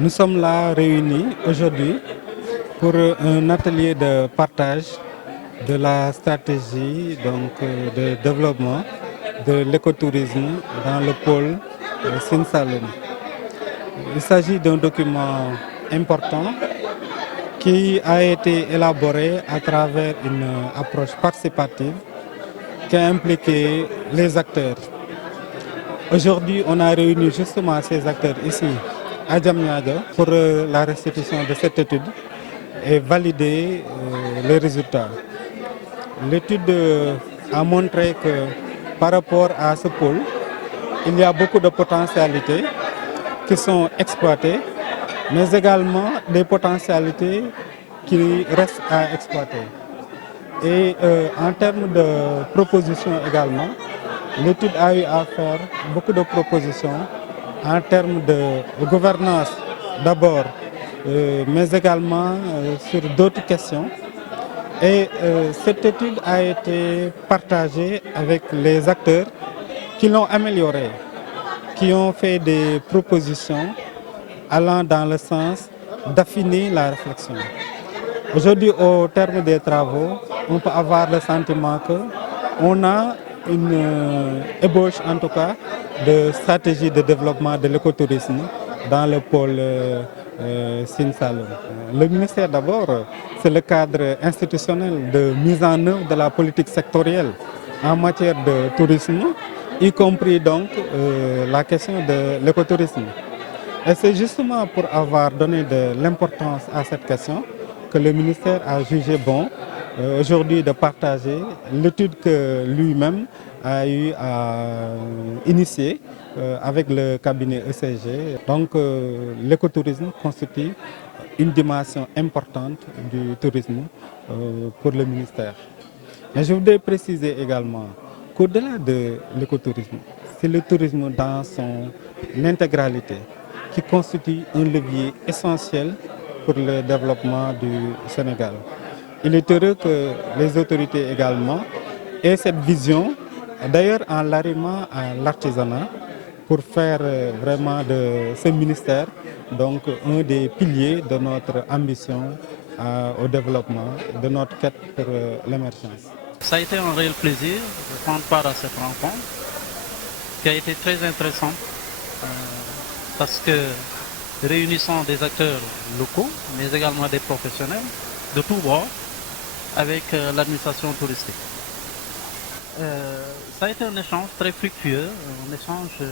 Nous sommes là réunis aujourd'hui pour un atelier de partage de la stratégie de développement de l'écotourisme dans le pôle Sine Saloum. Il s'agit d'un document important qui a été élaboré à travers une approche participative qui a impliqué les acteurs. Aujourd'hui, on a réuni justement ces acteurs ici à Diamniadio pour la restitution de cette étude et valider les résultats. L'étude a montré que par rapport à ce pôle, il y a beaucoup de potentialités qui sont exploitées, mais également des potentialités qui restent à exploiter. Et en termes de propositions également, l'étude a eu à faire beaucoup de propositions en termes de gouvernance d'abord, mais également sur d'autres questions. Et cette étude a été partagée avec les acteurs qui l'ont améliorée, qui ont fait des propositions allant dans le sens d'affiner la réflexion. Aujourd'hui, au terme des travaux, on peut avoir le sentiment qu'on a une ébauche, en tout cas, de stratégie de développement de l'écotourisme dans le pôle Sine Saloum. Le ministère, d'abord, c'est le cadre institutionnel de mise en œuvre de la politique sectorielle en matière de tourisme, y compris donc la question de l'écotourisme. Et c'est justement pour avoir donné de l'importance à cette question que le ministère a jugé bon aujourd'hui de partager l'étude que lui-même a eu à initier avec le cabinet ECG. Donc l'écotourisme constitue une dimension importante du tourisme pour le ministère. Mais je voudrais préciser également qu'au-delà de l'écotourisme, c'est le tourisme dans son intégralité qui constitue un levier essentiel pour le développement du Sénégal. Il est heureux que les autorités également aient cette vision, d'ailleurs en l'arrimant à l'artisanat, pour faire vraiment de ce ministère donc un des piliers de notre ambition au développement, de notre quête pour l'émergence. Ça a été un réel plaisir de prendre part à cette rencontre qui a été très intéressante parce que réunissant des acteurs locaux mais également des professionnels de tous bords avec l'administration touristique. Ça a été un échange très fructueux, un échange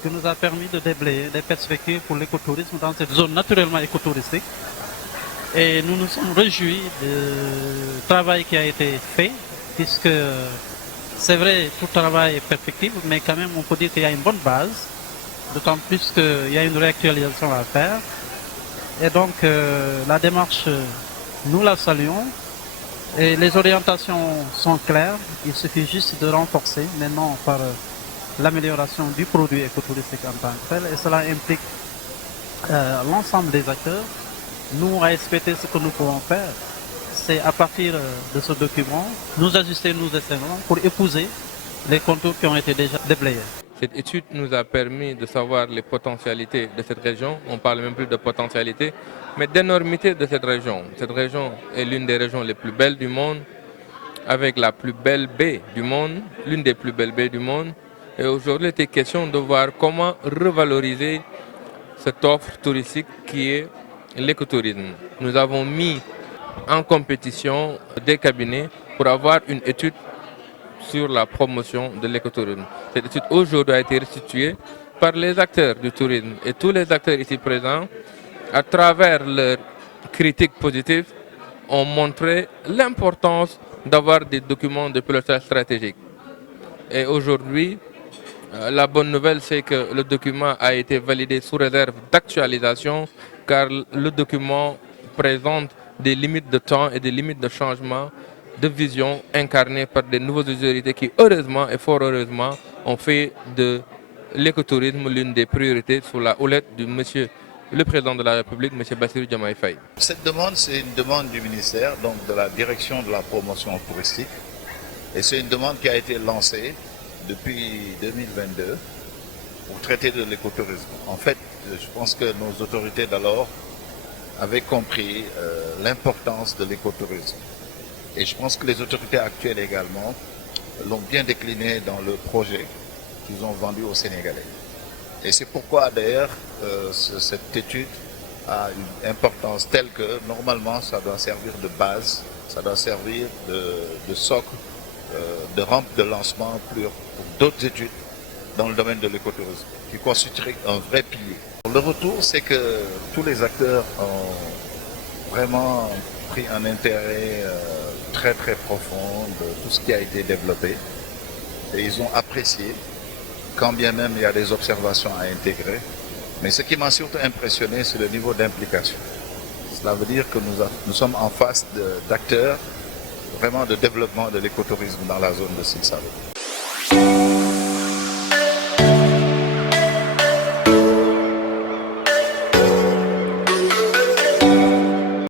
qui nous a permis de déblayer des perspectives pour l'écotourisme dans cette zone naturellement écotouristique. Et nous nous sommes réjouis du travail qui a été fait, puisque c'est vrai, tout travail est perfectible, mais quand même on peut dire qu'il y a une bonne base, d'autant plus qu'il y a une réactualisation à faire. Et donc la démarche, nous la saluons, et les orientations sont claires, il suffit juste de renforcer maintenant par l'amélioration du produit écotouristique en tant que tel, et cela implique l'ensemble des acteurs. Nous, à SPT, ce que nous pouvons faire, c'est à partir de ce document, nous ajuster, nous essaierons pour épouser les contours qui ont été déjà déblayés. Cette étude nous a permis de savoir les potentialités de cette région. On parle même plus de potentialité, mais d'énormité de cette région. Cette région est l'une des régions les plus belles du monde, avec la plus belle baie du monde, l'une des plus belles baies du monde. Et aujourd'hui, il était question de voir comment revaloriser cette offre touristique qui est l'écotourisme. Nous avons mis en compétition des cabinets pour avoir une étude sur la promotion de l'écotourisme. Cette étude aujourd'hui a été restituée par les acteurs du tourisme et tous les acteurs ici présents, à travers leurs critiques positives, ont montré l'importance d'avoir des documents de pilotage stratégique. Et aujourd'hui, la bonne nouvelle, c'est que le document a été validé sous réserve d'actualisation, car le document présente des limites de temps et des limites de changement de vision incarnées par des nouvelles autorités qui, heureusement et fort heureusement, ont fait de l'écotourisme l'une des priorités sous la houlette de monsieur le président de la République, M. Bassirou Diomaye Faye. Cette demande, c'est une demande du ministère, donc de la direction de la promotion touristique. Et c'est une demande qui a été lancée depuis 2022 pour traiter de l'écotourisme. En fait, je pense que nos autorités d'alors avaient compris l'importance de l'écotourisme. Et je pense que les autorités actuelles également l'ont bien décliné dans le projet qu'ils ont vendu aux Sénégalais. Et c'est pourquoi d'ailleurs cette étude a une importance telle que normalement ça doit servir de base, ça doit servir de socle, de rampe de lancement pour d'autres études dans le domaine de l'écotourisme, qui constituerait un vrai pilier. Le retour, c'est que tous les acteurs ont vraiment pris un intérêt très très profond de tout ce qui a été développé et ils ont apprécié, quand bien même il y a des observations à intégrer. Mais ce qui m'a surtout impressionné, c'est le niveau d'implication. Cela veut dire que nous sommes en face d'acteurs vraiment de développement de l'écotourisme dans la zone de Sine Saloum.